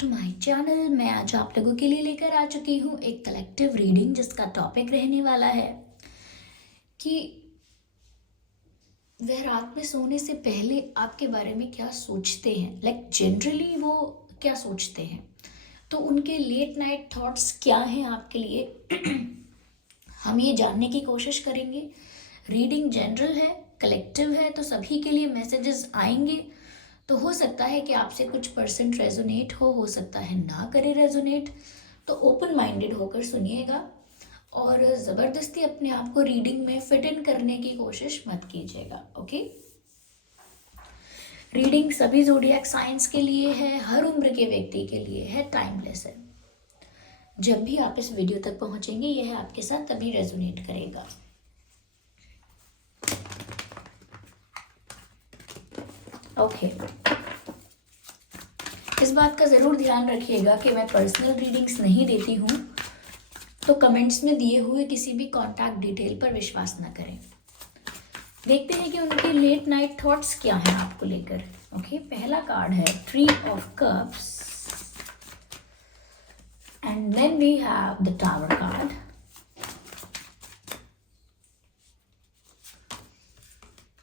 To my channel. मैं आज आप लोगों के लिए लेकर आ चुकी हूँ एक कलेक्टिव रीडिंग जिसका टॉपिक रहने वाला है कि वह रात में सोने से पहले आपके बारे में क्या सोचते हैं। जनरली वो क्या सोचते हैं, तो उनके लेट नाइट थॉट्स क्या हैं आपके लिए। हम ये जानने की कोशिश करेंगे। रीडिंग जनरल है, कलेक्टिव है, तो सभी के लिए मैसेजेस आएंगे। तो हो सकता है कि आपसे कुछ परसेंट रेजोनेट हो सकता है ना करे रेजोनेट। तो ओपन माइंडेड होकर सुनिएगा और ज़बरदस्ती अपने आप को रीडिंग में फिट इन करने की कोशिश मत कीजिएगा। ओके, रीडिंग सभी ज़ोडिएक साइंस के लिए है, हर उम्र के व्यक्ति के लिए है, टाइमलेस है। जब भी आप इस वीडियो तक पहुंचेंगे यह आपके साथ तभी रेजोनेट करेगा। ओके, इस बात का ज़रूर ध्यान रखिएगा कि मैं पर्सनल रीडिंग्स नहीं देती हूँ, तो कमेंट्स में दिए हुए किसी भी कॉन्टैक्ट डिटेल पर विश्वास न करें। देखते हैं कि उनके लेट नाइट थॉट्स क्या हैं आपको लेकर। ओके, पहला कार्ड है 3 of cups and then we have the tower card.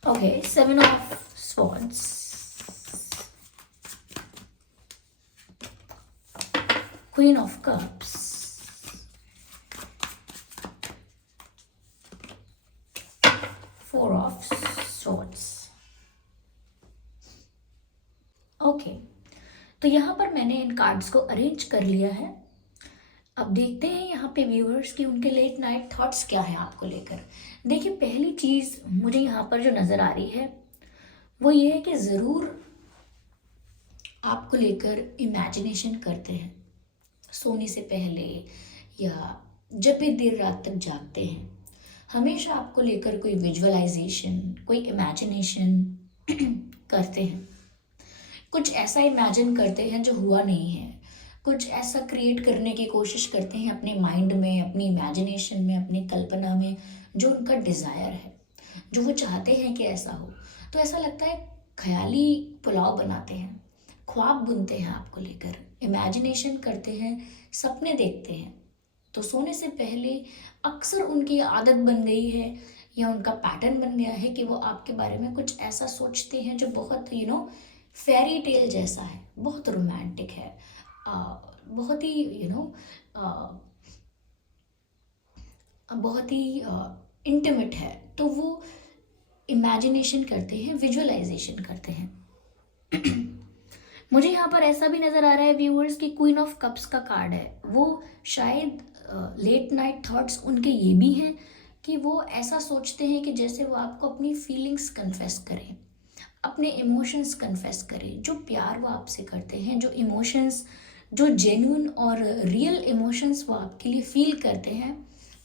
Okay, 7 of swords, Queen of Cups, Four of Swords। Okay, तो यहाँ पर मैंने इन कार्ड्स को अरेंज कर लिया है। अब देखते हैं यहाँ पे व्यूअर्स की उनके लेट नाइट थॉट्स क्या है आपको लेकर। देखिए, पहली चीज़ मुझे यहाँ पर जो नज़र आ रही है वो ये है कि ज़रूर आपको लेकर इमेजिनेशन करते हैं सोने से पहले या जब भी देर रात तक जागते हैं। हमेशा आपको लेकर कोई विजुअलाइजेशन, कोई इमेजिनेशन करते हैं। कुछ ऐसा इमेजिन करते हैं जो हुआ नहीं है, कुछ ऐसा क्रिएट करने की कोशिश करते हैं अपने माइंड में, अपनी इमेजिनेशन में, अपनी कल्पना में, जो उनका डिज़ायर है, जो वो चाहते हैं कि ऐसा हो। तो ऐसा लगता है ख्याली पुलाव बनाते हैं, ख्वाब बुनते हैं आपको लेकर, इमेजिनेशन करते हैं, सपने देखते हैं। तो सोने से पहले अक्सर उनकी आदत बन गई है या उनका पैटर्न बन गया है कि वो आपके बारे में कुछ ऐसा सोचते हैं जो बहुत फेरी टेल जैसा है, बहुत रोमांटिक है, बहुत ही बहुत ही इंटीमेट है। तो वो इमेजिनेशन करते हैं, विजुअलाइजेशन करते हैं। मुझे यहाँ पर ऐसा भी नज़र आ रहा है व्यूअर्स की क्वीन ऑफ कप्स का कार्ड है। वो शायद लेट नाइट थॉट्स उनके ये भी हैं कि वो ऐसा सोचते हैं कि जैसे वो आपको अपनी फीलिंग्स कन्फेस करें, अपने इमोशंस कन्फेस करें, जो प्यार वो आपसे करते हैं, जो इमोशंस, जो जेन्युइन और रियल इमोशंस वो आपके लिए फील करते हैं,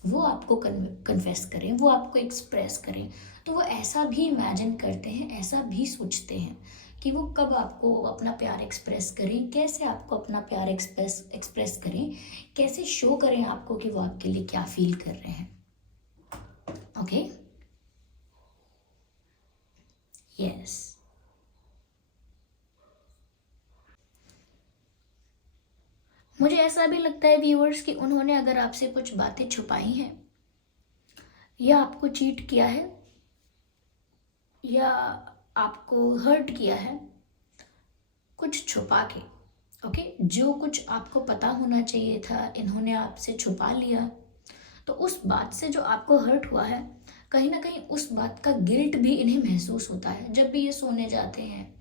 वो आपको कन्फेस करें, वो आपको एक्सप्रेस करें। तो वो ऐसा भी इमेजिन करते हैं, ऐसा भी सोचते हैं कि वो कब आपको अपना प्यार एक्सप्रेस करें, कैसे आपको अपना प्यार एक्सप्रेस करें, कैसे शो करें आपको कि वो आपके लिए क्या फील कर रहे हैं। ओके, यस, मुझे ऐसा भी लगता है व्यूअर्स कि उन्होंने अगर आपसे कुछ बातें छुपाई हैं या आपको चीट किया है या आपको हर्ट किया है कुछ छुपा के, ओके, जो कुछ आपको पता होना चाहिए था इन्होंने आपसे छुपा लिया। तो उस बात से जो आपको हर्ट हुआ है, कहीं ना कहीं उस बात का गिल्ट भी इन्हें महसूस होता है जब भी ये सोने जाते हैं,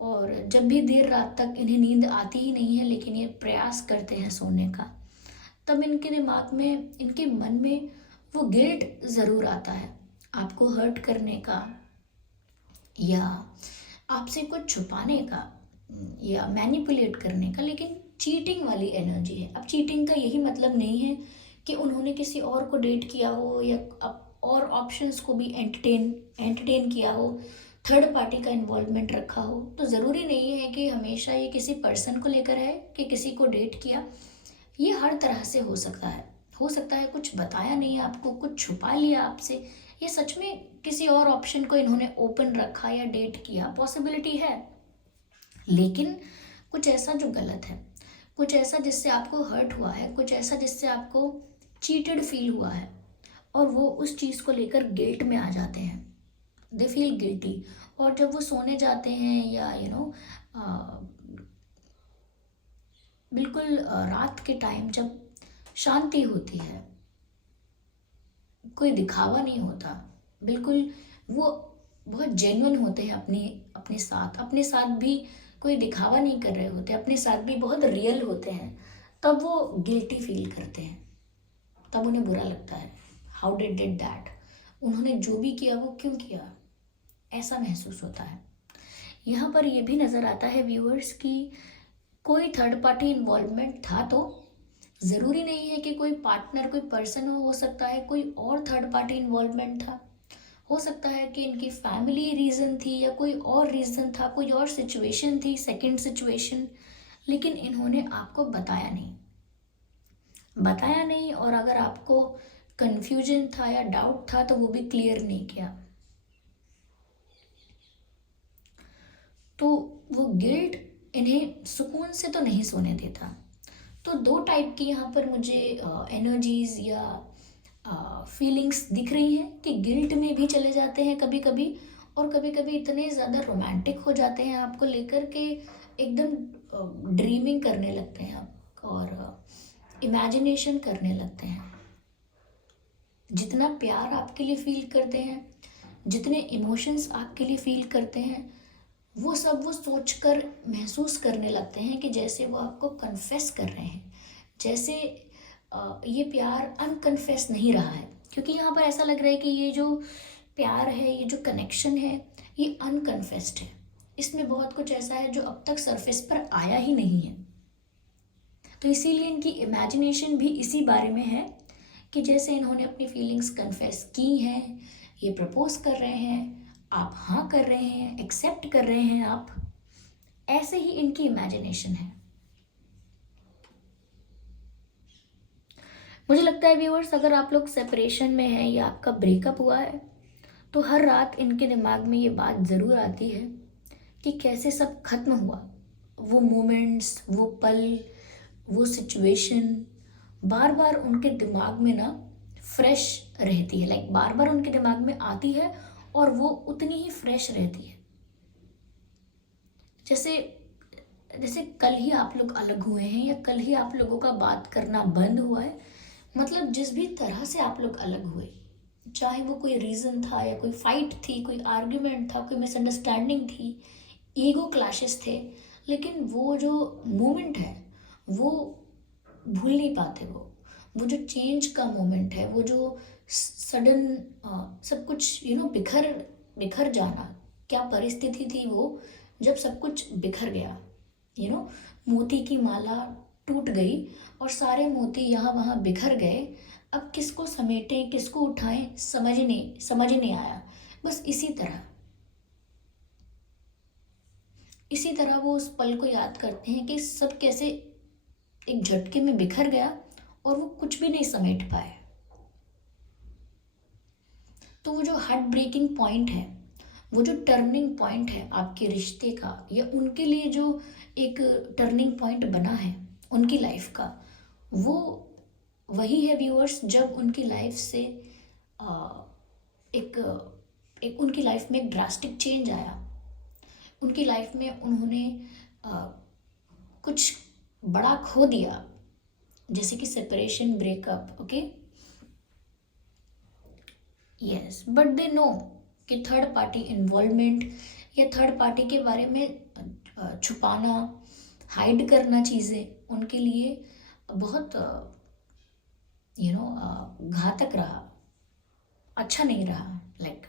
और जब भी देर रात तक इन्हें नींद आती ही नहीं है लेकिन ये प्रयास करते हैं सोने का, तब इनके दिमाग में, इनके मन में वो गिल्ट ज़रूर आता है आपको हर्ट करने का या आपसे कुछ छुपाने का या मैनिपुलेट करने का। लेकिन चीटिंग वाली एनर्जी है। अब चीटिंग का यही मतलब नहीं है कि उन्होंने किसी और को डेट किया हो या और ऑप्शंस को भी एंटरटेन किया हो, थर्ड पार्टी का इन्वॉल्वमेंट रखा हो। तो ज़रूरी नहीं है कि हमेशा ये किसी पर्सन को लेकर है कि किसी को डेट किया। ये हर तरह से हो सकता है। हो सकता है कुछ बताया नहीं आपको, कुछ छुपा लिया आपसे, ये सच में किसी और ऑप्शन को इन्होंने ओपन रखा या डेट किया, पॉसिबिलिटी है। लेकिन कुछ ऐसा जो गलत है, कुछ ऐसा जिससे आपको हर्ट हुआ है, कुछ ऐसा जिससे आपको चीटेड फील हुआ है, और वो उस चीज़ को लेकर गिल्ट में आ जाते हैं, दे फील गिल्टी। और जब वो सोने जाते हैं या बिल्कुल रात के टाइम जब शांति होती है, कोई दिखावा नहीं होता, बिल्कुल वो बहुत जेन्युइन होते हैं अपने साथ भी कोई दिखावा नहीं कर रहे होते, अपने साथ भी बहुत रियल होते हैं, तब वो गिल्टी फील करते हैं, तब उन्हें बुरा लगता है, हाउ डिड दैट, उन्होंने जो भी किया वो क्यों किया, ऐसा महसूस होता है। यहाँ पर यह भी नज़र आता है व्यूअर्स कि कोई थर्ड पार्टी इन्वॉल्वमेंट था, तो ज़रूरी नहीं है कि कोई पार्टनर, कोई पर्सन हो सकता है कोई और थर्ड पार्टी इन्वॉल्वमेंट था, हो सकता है कि इनकी फैमिली रीज़न थी या कोई और रीज़न था, कोई और सिचुएशन थी, सेकंड सिचुएशन, लेकिन इन्होंने आपको बताया नहीं, और अगर आपको कन्फ्यूजन था या डाउट था तो वो भी क्लियर नहीं किया, तो वो गिल्ट इन्हें सुकून से तो नहीं सोने देता। तो दो टाइप की यहाँ पर मुझे एनर्जीज या फीलिंग्स दिख रही हैं कि गिल्ट में भी चले जाते हैं कभी कभी, और कभी कभी इतने ज़्यादा रोमांटिक हो जाते हैं आपको लेकर के, एकदम ड्रीमिंग करने लगते हैं आप, और इमेजिनेशन करने लगते हैं। जितना प्यार आपके लिए फील करते हैं, जितने इमोशंस आपके लिए फील करते हैं, वो सब वो सोचकर महसूस करने लगते हैं कि जैसे वो आपको कन्फेस कर रहे हैं, जैसे ये प्यार अनकन्फेस नहीं रहा है, क्योंकि यहाँ पर ऐसा लग रहा है कि ये जो प्यार है, ये जो कनेक्शन है, ये अनकन्फेस्ड है, इसमें बहुत कुछ ऐसा है जो अब तक सरफेस पर आया ही नहीं है। तो इसीलिए इनकी इमेजिनेशन भी इसी बारे में है कि जैसे इन्होंने अपनी फीलिंग्स कन्फेस की हैं, ये प्रपोज कर रहे हैं, आप हाँ कर रहे हैं, एक्सेप्ट कर रहे हैं आप, ऐसे ही इनकी इमेजिनेशन है। मुझे लगता है व्यूअर्स, अगर आप लोग सेपरेशन में हैं या आपका ब्रेकअप हुआ है, तो हर रात इनके दिमाग में ये बात ज़रूर आती है कि कैसे सब खत्म हुआ, वो मोमेंट्स, वो पल, वो सिचुएशन बार बार उनके दिमाग में ना फ्रेश रहती है, लाइक बार बार उनके दिमाग में आती है और वो उतनी ही फ्रेश रहती है। जैसे जैसे कल ही आप लोग अलग हुए हैं या कल ही आप लोगों का बात करना बंद हुआ है, मतलब जिस भी तरह से आप लोग अलग हुए, चाहे वो कोई रीज़न था या कोई फाइट थी, कोई आर्ग्यूमेंट था, कोई मिसअंडरस्टैंडिंग थी, ईगो क्लैशेस थे, लेकिन वो जो मोमेंट है वो भूल नहीं पाते। वो जो चेंज का मोमेंट है, वो जो सडन सब कुछ बिखर बिखर जाना, क्या परिस्थिति थी वो जब सब कुछ बिखर गया, मोती की माला टूट गई और सारे मोती यहाँ वहाँ बिखर गए, अब किसको समेटें, किसको उठाएं, समझ नहीं आया। बस इसी तरह वो उस पल को याद करते हैं कि सब कैसे एक झटके में बिखर गया और वो कुछ भी नहीं समेट पाए। तो वो जो हार्ट ब्रेकिंग पॉइंट है, वो जो टर्निंग पॉइंट है आपके रिश्ते का, या उनके लिए जो एक टर्निंग पॉइंट बना है उनकी लाइफ का, वो वही है व्यूअर्स, जब उनकी लाइफ से आ, एक एक उनकी लाइफ में एक ड्रास्टिक चेंज आया, उनकी लाइफ में उन्होंने कुछ बड़ा खो दिया, जैसे कि separation, breakup, okay, yes, but they know कि थर्ड पार्टी इन्वॉल्वमेंट या थर्ड पार्टी के बारे में छुपाना, हाइड करना चीज़ें उनके लिए बहुत घातक रहा, अच्छा नहीं रहा, like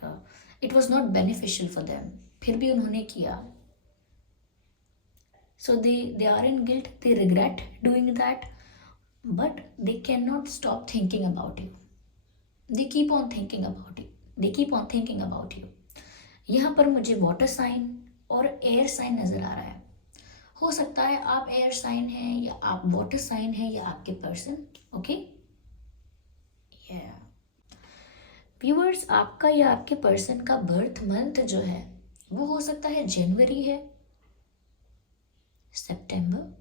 it was not beneficial for them, फिर भी उन्होंने किया। So they are in guilt, they regret doing that, but they cannot stop thinking about you. They keep on thinking about you. They keep on thinking about you. यहाँ पर मुझे water sign और air sign नज़र आ रहा है। हो सकता है आप एयर साइन हैं या आप वाटर साइन हैं या आपके पर्सन, ओके। व्यूअर्स, आपका या आपके पर्सन का बर्थ मंथ जो है वो हो सकता है जनवरी है, सितंबर,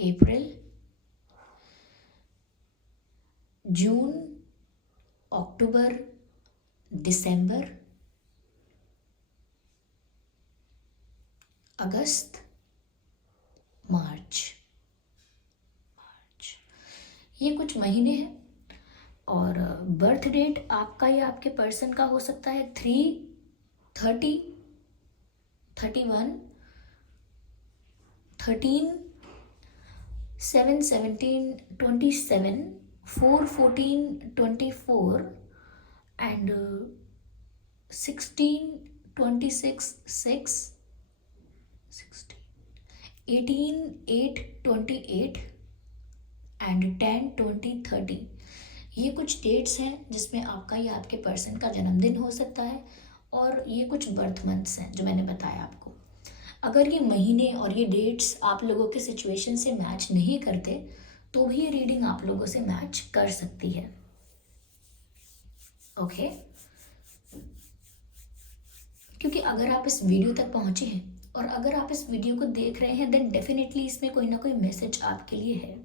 अप्रैल, जून, अक्टूबर, दिसंबर, अगस्त, मार्च। ये कुछ महीने हैं। और बर्थ डेट आपका या आपके पर्सन का हो सकता है 3, 30, 31, 13, 7, 17, 27, 4, 14, 24 and 16, 26, 6, 16, 18, 8, 28 एंड 10, 20, 30। ये कुछ डेट्स हैं जिसमें आपका या आपके पर्सन का जन्मदिन हो सकता है, और ये कुछ बर्थ मंथ्स हैं जो मैंने बताया आपको। अगर ये महीने और ये डेट्स आप लोगों के सिचुएशन से मैच नहीं करते तो भी ये रीडिंग आप लोगों से मैच कर सकती है। ओके, क्योंकि अगर आप इस वीडियो तक पहुंचे हैं और अगर आप इस वीडियो को देख रहे हैं देन डेफिनेटली इसमें कोई ना कोई मैसेज आपके लिए है।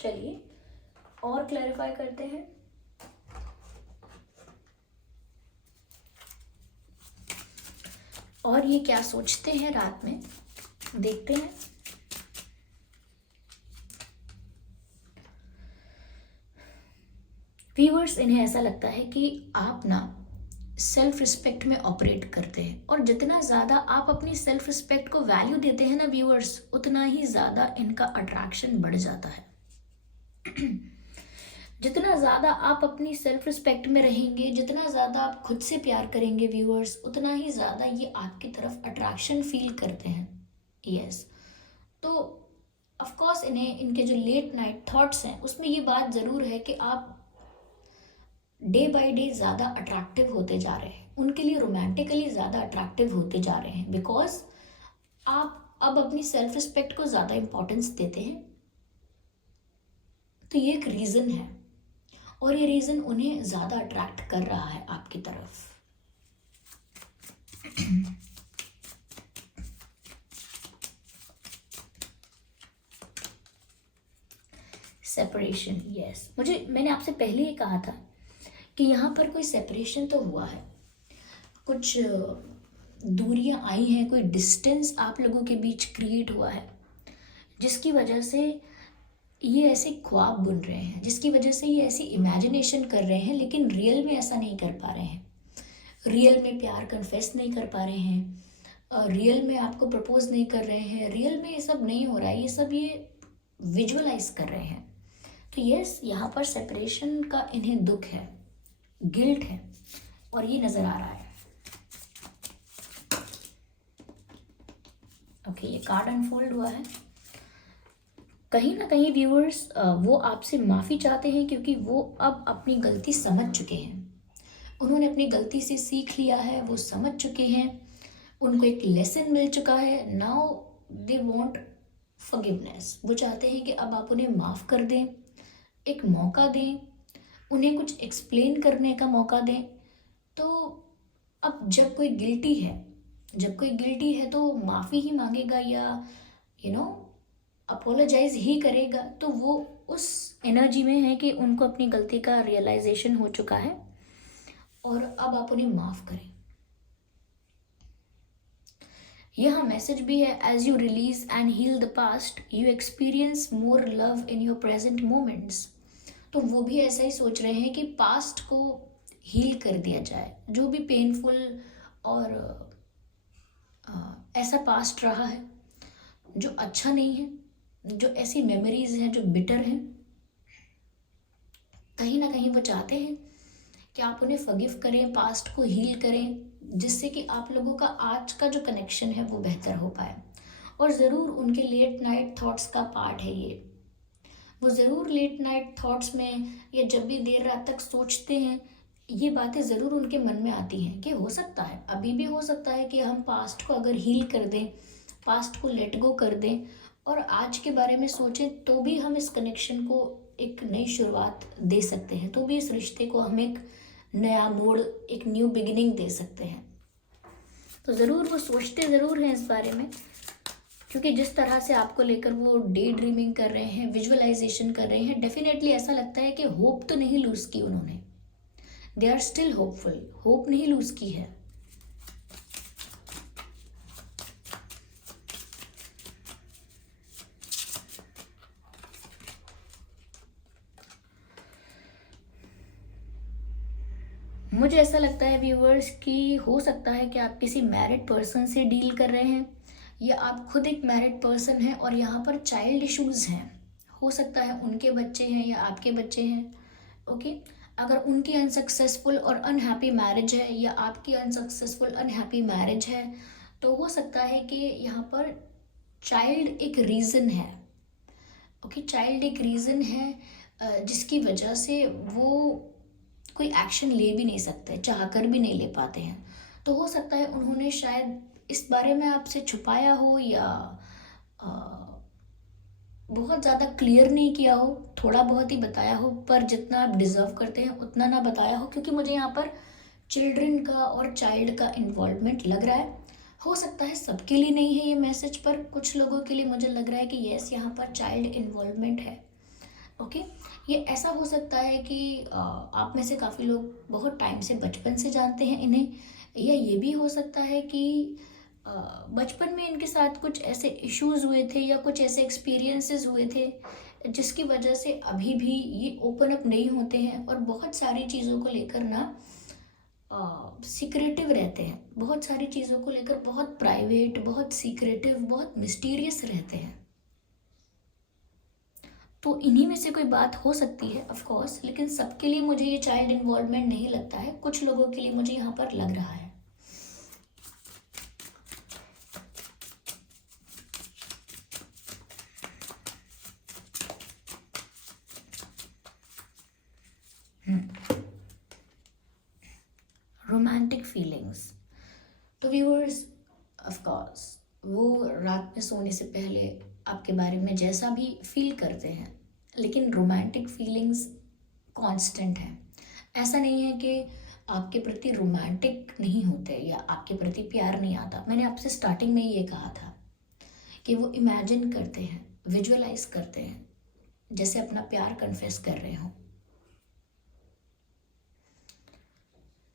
चलिए और क्लैरिफाई करते हैं। और ये क्या सोचते हैं रात में, देखते हैं। व्यूअर्स, इन्हें ऐसा लगता है कि आप ना सेल्फ रिस्पेक्ट में ऑपरेट करते हैं, और जितना ज़्यादा आप अपनी सेल्फ रिस्पेक्ट को वैल्यू देते हैं ना व्यूअर्स, उतना ही ज़्यादा इनका अट्रैक्शन बढ़ जाता है। जितना ज़्यादा आप अपनी सेल्फ रिस्पेक्ट में रहेंगे, जितना ज़्यादा आप खुद से प्यार करेंगे व्यूअर्स, उतना ही ज़्यादा ये आपकी तरफ अट्रैक्शन फील करते हैं। यस, तो ऑफ कोर्स इन्हें इनके जो लेट नाइट थॉट्स हैं उसमें ये बात ज़रूर है कि आप डे बाय डे ज़्यादा अट्रैक्टिव होते जा रहे हैं, उनके लिए रोमांटिकली ज़्यादा अट्रैक्टिव होते जा रहे हैं, बिकॉज आप अब अपनी सेल्फ रिस्पेक्ट को ज़्यादा इंपॉर्टेंस देते हैं। तो ये एक रीज़न है, और ये रीज़न उन्हें ज़्यादा अट्रैक्ट कर रहा है आपकी तरफ। सेपरेशन, यस, मैंने आपसे पहले ही कहा था कि यहाँ पर कोई सेपरेशन तो हुआ है, कुछ दूरियां आई हैं, कोई डिस्टेंस आप लोगों के बीच क्रिएट हुआ है, जिसकी वजह से ये ऐसे ख्वाब बुन रहे हैं, जिसकी वजह से ये ऐसी इमेजिनेशन कर रहे हैं, लेकिन रियल में ऐसा नहीं कर पा रहे हैं। रियल में प्यार कन्फेस नहीं कर पा रहे हैं, रियल में आपको प्रपोज नहीं कर रहे हैं, रियल में ये सब नहीं हो रहा है, ये सब ये विजुअलाइज कर रहे हैं। तो यस, यहाँ पर सेपरेशन का इन्हें दुख है, गिल्ट है, और ये नज़र आ रहा है। ओके, ये कार्ड अनफोल्ड हुआ है। कहीं ना कहीं व्यूअर्स वो आपसे माफ़ी चाहते हैं, क्योंकि वो अब अपनी गलती समझ चुके हैं, उन्होंने अपनी गलती से सीख लिया है, वो समझ चुके हैं, उनको एक लेसन मिल चुका है। नाउ दे वांट फॉरगिवनेस, वो चाहते हैं कि अब आप उन्हें माफ़ कर दें, एक मौका दें, उन्हें कुछ एक्सप्लेन करने का मौका दें। तो अब जब कोई गिल्टी है तो माफ़ी ही मांगेगा या अपोलोजाइज ही करेगा, तो वो उस एनर्जी में है कि उनको अपनी गलती का रियलाइजेशन हो चुका है, और अब आप उन्हें माफ़ करें। यह मैसेज भी है, as you release and heal the past you experience more love in your present moments. तो वो भी ऐसा ही सोच रहे हैं कि पास्ट को हील कर दिया जाए, जो भी पेनफुल और ऐसा पास्ट रहा है जो अच्छा नहीं है, जो ऐसी मेमोरीज हैं जो बिटर हैं, कहीं ना कहीं वो चाहते हैं कि आप उन्हें फॉरगिव करें, पास्ट को हील करें, जिससे कि आप लोगों का आज का जो कनेक्शन है वो बेहतर हो पाए। और ज़रूर उनके लेट नाइट थॉट्स का पार्ट है ये, वो ज़रूर लेट नाइट थॉट्स में या जब भी देर रात तक सोचते हैं, ये बातें ज़रूर उनके मन में आती हैं कि हो सकता है, अभी भी हो सकता है कि हम पास्ट को अगर हील कर दें, पास्ट को लेट गो कर दें और आज के बारे में सोचें, तो भी हम इस कनेक्शन को एक नई शुरुआत दे सकते हैं, तो भी इस रिश्ते को हम एक नया मोड़, एक न्यू बिगिनिंग दे सकते हैं। तो ज़रूर वो सोचते ज़रूर हैं इस बारे में, क्योंकि जिस तरह से आपको लेकर वो डे ड्रीमिंग कर रहे हैं, विजुअलाइजेशन कर रहे हैं, डेफिनेटली ऐसा लगता है कि होप तो नहीं लूज़ की उन्होंने। They are still hopeful, hope नहीं लूज़ की है। मुझे ऐसा लगता है व्यूवर्स कि हो सकता है कि आप किसी मैरिड पर्सन से डील कर रहे हैं, या आप खुद एक मैरिड पर्सन हैं और यहाँ पर चाइल्ड इश्यूज़ हैं। हो सकता है उनके बच्चे हैं या आपके बच्चे हैं। ओके, अगर उनकी अनसक्सेसफुल और अनहैप्पी मैरिज है या आपकी अनसक्सेसफुल अनहैप्पी मैरिज है, तो हो सकता है कि यहाँ पर चाइल्ड एक रीज़न है। ओके, चाइल्ड एक रीज़न है जिसकी वजह से वो कोई एक्शन ले भी नहीं सकते, चाह कर भी नहीं ले पाते हैं। तो हो सकता है उन्होंने शायद इस बारे में आपसे छुपाया हो, या अ, बहुत ज़्यादा क्लियर नहीं किया हो, थोड़ा बहुत ही बताया हो, पर जितना आप डिज़र्व करते हैं उतना ना बताया हो, क्योंकि मुझे यहाँ पर चिल्ड्रन का और चाइल्ड का इन्वॉल्वमेंट लग रहा है। हो सकता है सबके लिए नहीं है ये मैसेज, पर कुछ लोगों के लिए मुझे लग रहा है कि यस, यहाँ पर चाइल्ड इन्वॉल्वमेंट है। ओके, ये ऐसा हो सकता है कि आप में से काफ़ी लोग बहुत टाइम से, बचपन से जानते हैं इन्हें, या ये भी हो सकता है कि बचपन में इनके साथ कुछ ऐसे इश्यूज़ हुए थे या कुछ ऐसे एक्सपीरियंसेस हुए थे जिसकी वजह से अभी भी ये ओपन अप नहीं होते हैं और बहुत सारी चीज़ों को लेकर ना सीक्रेटिव रहते हैं। बहुत सारी चीज़ों को लेकर बहुत प्राइवेट, बहुत सीक्रेटिव, बहुत मिस्टीरियस रहते हैं। तो इन्हीं में से कोई बात हो सकती है ऑफ कोर्स, लेकिन सबके लिए मुझे ये चाइल्ड इन्वॉल्वमेंट नहीं लगता है, कुछ लोगों के लिए मुझे यहाँ पर लग रहा है। रोमांटिक फीलिंग्स, तो व्यूअर्स ऑफ कोर्स वो रात में सोने से पहले आपके बारे में जैसा भी फील करते हैं, लेकिन रोमांटिक फीलिंग्स कांस्टेंट हैं। ऐसा नहीं है कि आपके प्रति रोमांटिक नहीं होते या आपके प्रति प्यार नहीं आता। मैंने आपसे स्टार्टिंग में ही ये कहा था कि वो इमेजिन करते हैं, विजुअलाइज करते हैं, जैसे अपना प्यार कन्फेस कर रहे हो।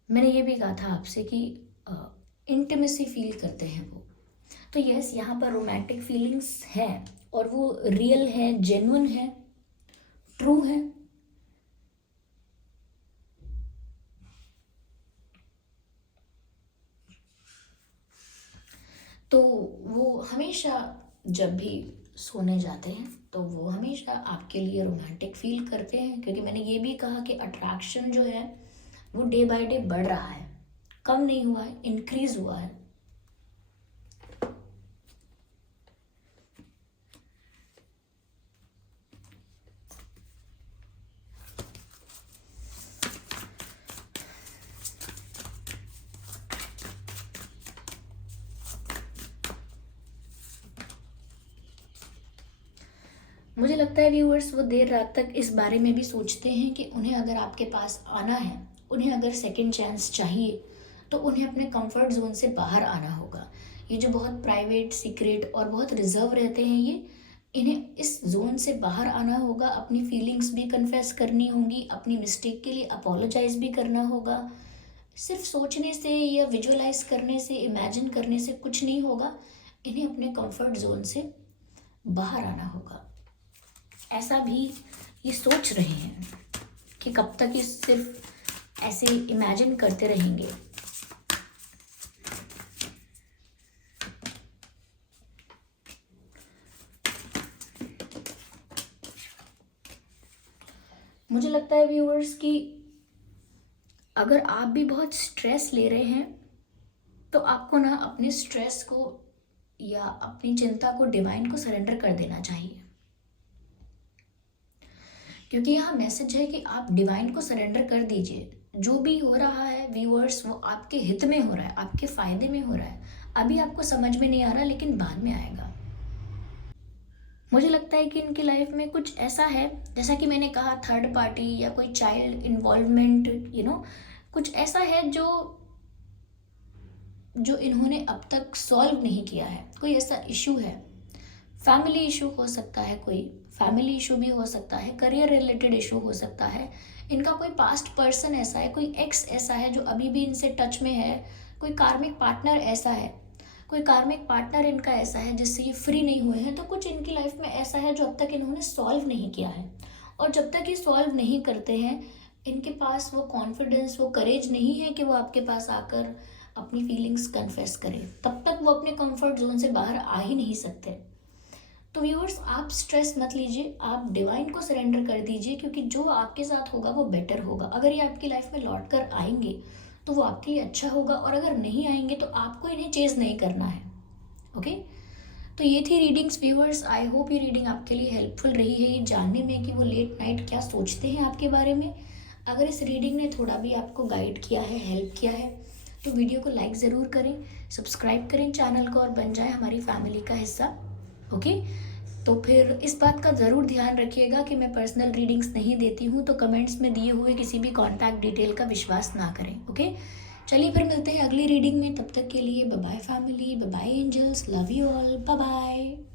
मैंने ये भी कहा था आपसे कि इंटीमेसी फील करते हैं वो। तो यस, यहाँ पर रोमांटिक फीलिंग्स है और वो रियल है, जेन्युइन है, ट्रू है। तो वो हमेशा जब भी सोने जाते हैं तो वो हमेशा आपके लिए रोमांटिक फील करते हैं, क्योंकि मैंने ये भी कहा कि अट्रैक्शन जो है वो डे बाय डे बढ़ रहा है, कम नहीं हुआ है, इंक्रीज हुआ है। मुझे लगता है व्यूअर्स वो देर रात तक इस बारे में भी सोचते हैं कि उन्हें अगर आपके पास आना है, उन्हें अगर सेकंड चांस चाहिए, तो उन्हें अपने कंफर्ट जोन से बाहर आना होगा। ये जो बहुत प्राइवेट, सीक्रेट और बहुत रिजर्व रहते हैं, ये इन्हें इस जोन से बाहर आना होगा। अपनी फीलिंग्स भी कन्फेस करनी होंगी, अपनी मिस्टेक के लिए अपोलोजाइज भी करना होगा। सिर्फ सोचने से या विजुअलाइज करने से, इमेजिन करने से कुछ नहीं होगा। इन्हें अपने कंफर्ट जोन से बाहर आना होगा। ऐसा भी ये सोच रहे हैं कि कब तक ये सिर्फ ऐसे इमेजिन करते रहेंगे। मुझे लगता है व्यूअर्स कि अगर आप भी बहुत स्ट्रेस ले रहे हैं, तो आपको ना अपने स्ट्रेस को या अपनी चिंता को डिवाइन को सरेंडर कर देना चाहिए, क्योंकि यहाँ मैसेज है कि आप डिवाइन को सरेंडर कर दीजिए। जो भी हो रहा है व्यूअर्स, वो आपके हित में हो रहा है, आपके फायदे में हो रहा है। अभी आपको समझ में नहीं आ रहा, लेकिन बाद में आएगा। मुझे लगता है कि इनकी लाइफ में कुछ ऐसा है, जैसा कि मैंने कहा, थर्ड पार्टी या कोई चाइल्ड इन्वॉल्वमेंट, कुछ ऐसा है जो इन्होंने अब तक सॉल्व नहीं किया है। कोई ऐसा इशू है, फैमिली इशू हो सकता है, कोई फैमिली इशू भी हो सकता है, करियर रिलेटेड इशू हो सकता है, इनका कोई पास्ट पर्सन ऐसा है, कोई एक्स ऐसा है जो अभी भी इनसे टच में है, कोई कार्मिक पार्टनर ऐसा है, कोई कार्मिक पार्टनर इनका ऐसा है जिससे ये फ्री नहीं हुए हैं। तो कुछ इनकी लाइफ में ऐसा है जो अब तक इन्होंने सॉल्व नहीं किया है, और जब तक ये सॉल्व नहीं करते हैं इनके पास वो कॉन्फिडेंस, वो करेज नहीं है कि वो आपके पास आकर अपनी फीलिंग्स कन्फेस करें। तब तक वो अपने कंफर्ट जोन से बाहर आ ही नहीं सकते। तो व्यूअर्स, आप स्ट्रेस मत लीजिए, आप डिवाइन को सरेंडर कर दीजिए, क्योंकि जो आपके साथ होगा वो बेटर होगा। अगर ये आपकी लाइफ में लौट कर आएंगे तो वो आपके लिए अच्छा होगा, और अगर नहीं आएंगे तो आपको इन्हें चेज नहीं करना है। ओके, तो ये थी रीडिंग्स व्यूअर्स। आई होप ये रीडिंग आपके लिए हेल्पफुल रही है ये जानने में कि वो लेट नाइट क्या सोचते हैं आपके बारे में। अगर इस रीडिंग ने थोड़ा भी आपको गाइड किया है, हेल्प किया है, तो वीडियो को लाइक ज़रूर करें, सब्सक्राइब करें चैनल को और बन जाए हमारी फैमिली का हिस्सा। ओके, तो फिर इस बात का ज़रूर ध्यान रखिएगा कि मैं पर्सनल रीडिंग्स नहीं देती हूँ, तो कमेंट्स में दिए हुए किसी भी कॉन्टैक्ट डिटेल का विश्वास ना करें। ओके, चलिए फिर मिलते हैं अगली रीडिंग में। तब तक के लिए bye bye family, bye bye angels, love you all, bye bye.